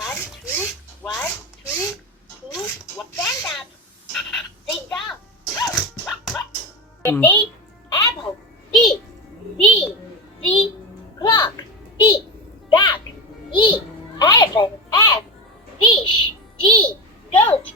2, 1, 2, 2, 1. Stand up. Sit down. A, apple. B, C, clock. D, duck. E, elephant. F, fish. G, goat.